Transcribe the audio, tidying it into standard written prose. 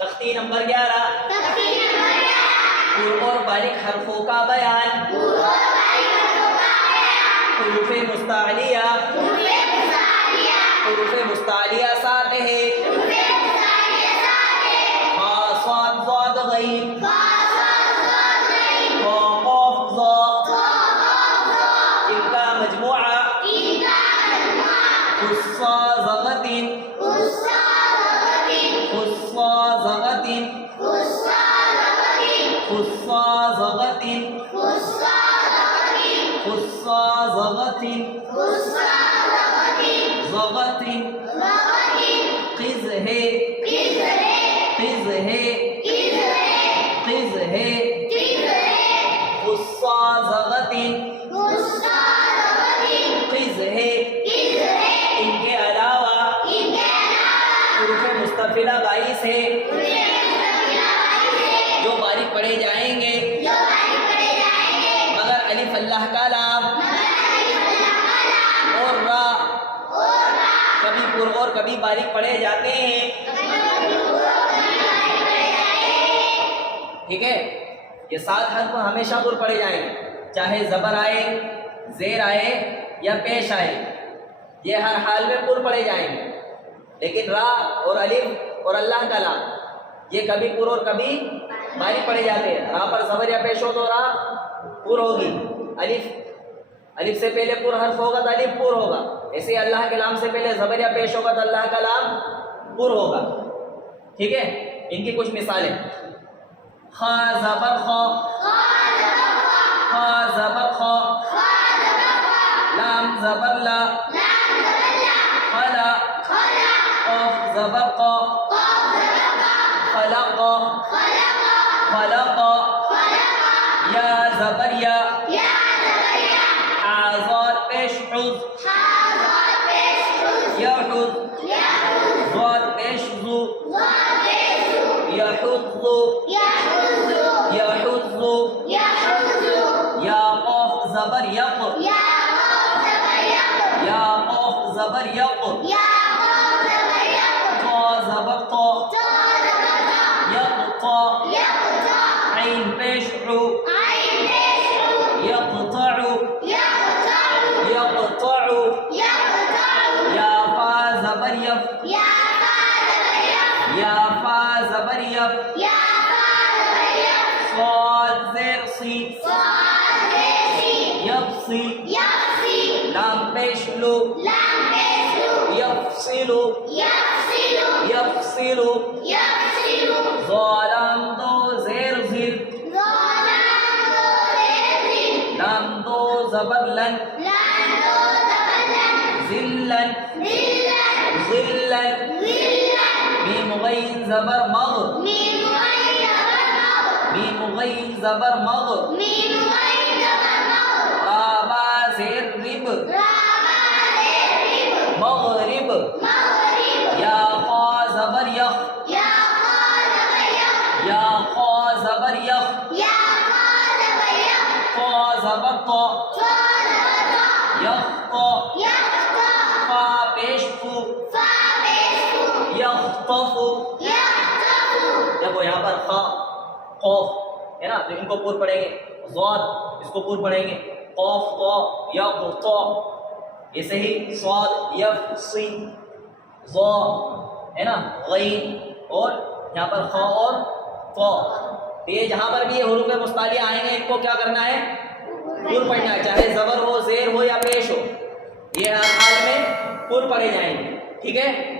तख्ती नंबर 11 पूर्व और बारीक हरफों का बयान। हुरूफ़े मुस्तालिया साथ है। हा स्वाद ज़ाद गईन क़ाफ़ ज़ा इनका मजमुआ क़ुस्सा ज़गतिन क़िज़ है क़ुस्सा ज़गतिन क़िज़ है। इनके अलावा हुरूफ़े मुस्तफ़िला 22 है जो बारीक पढ़े जाएंगे, मगर अलिफ अल्लाह का लाम और रा कभी पुर और कभी बारीक पढ़े जाते हैं। ठीक है, ये 7 हर्फ हमेशा पुर पढ़े जाएंगे, चाहे जबर आए, जेर आए या पेश आए, ये हर हाल में पुर पढ़े जाएंगे। लेकिन रा और अलिफ और अल्लाह का लाम ये कभी पुर और कभी बारीक पढ़े जाते हैं। रा पर जबर या पेश हो तो रा पुर होगी, अलिफ से पहले पुर हर्फ होगा तो अलिफ पुर होगा। ऐसे अल्लाह के लाम से पहले जबर या पेश होगा तो अल्लाह का लाम पुर होगा। ठीक है, इनकी कुछ मिसालें। खा ज़बर खा, खा ज़बर खा, लाम ज़बर ला, खला, क़ाफ़ ज़बर क़ा, खलक़, खलक़, या ज़बर या, हा ज़ाद पेश हुज़, यहुज़, ज़ाद पेश ज़ु, यहुज़्ज़ु, यहुज़्ज़ु, या क़ाफ़ ज़बर यक़, या क़ाफ़ ज़बर यक़, क़ा ज़बर क़ा, यक़्ता, ऐन पेश उ, यक़्तअु, यक़्तअु, या फ़ा ज़बर यफ़, या फ़ा ज़बर यफ़, स्वाद ज़ेर सी, यफ़्सी, लाम पेश लू, यफ़्सिलु, यफ़्सिलु, ज़ा लाम दो ज़ेर ज़िल, लाम दो ज़बर लन, ज़िल्लन, ज़िल्लन, मीम गैन ज़बर मग़, मीम गैन ज़बर मग़, रा बा ज़ेर रिब, मग़रिब, या क़ा ज़बर यख़, या क़ा ज़बर यख़, क़ा ज़बर क़ा, यख़्ता, फ़ा पेश फू, यख़्तफ़ु। देखो यहाँ पर खा क़ाफ़ है ना, तो इनको पूर पढ़ेंगे, ज़ाद इसको पूर पढ़ेंगे, क़ाफ़ क़ा यक़्ता, ऐसे ही स्वाद यफ़्सी, ज़ा है ना, गैन और यहाँ पर खा और क़ा। तो ये जहाँ पर भी ये हुरूफ़े मुस्तालिया आएंगे इनको क्या करना है, पुर पढ़ना है, चाहे जबर हो, जेर हो या पेश हो, ये हर हाल में पुर पढ़े जाएंगे। ठीक है।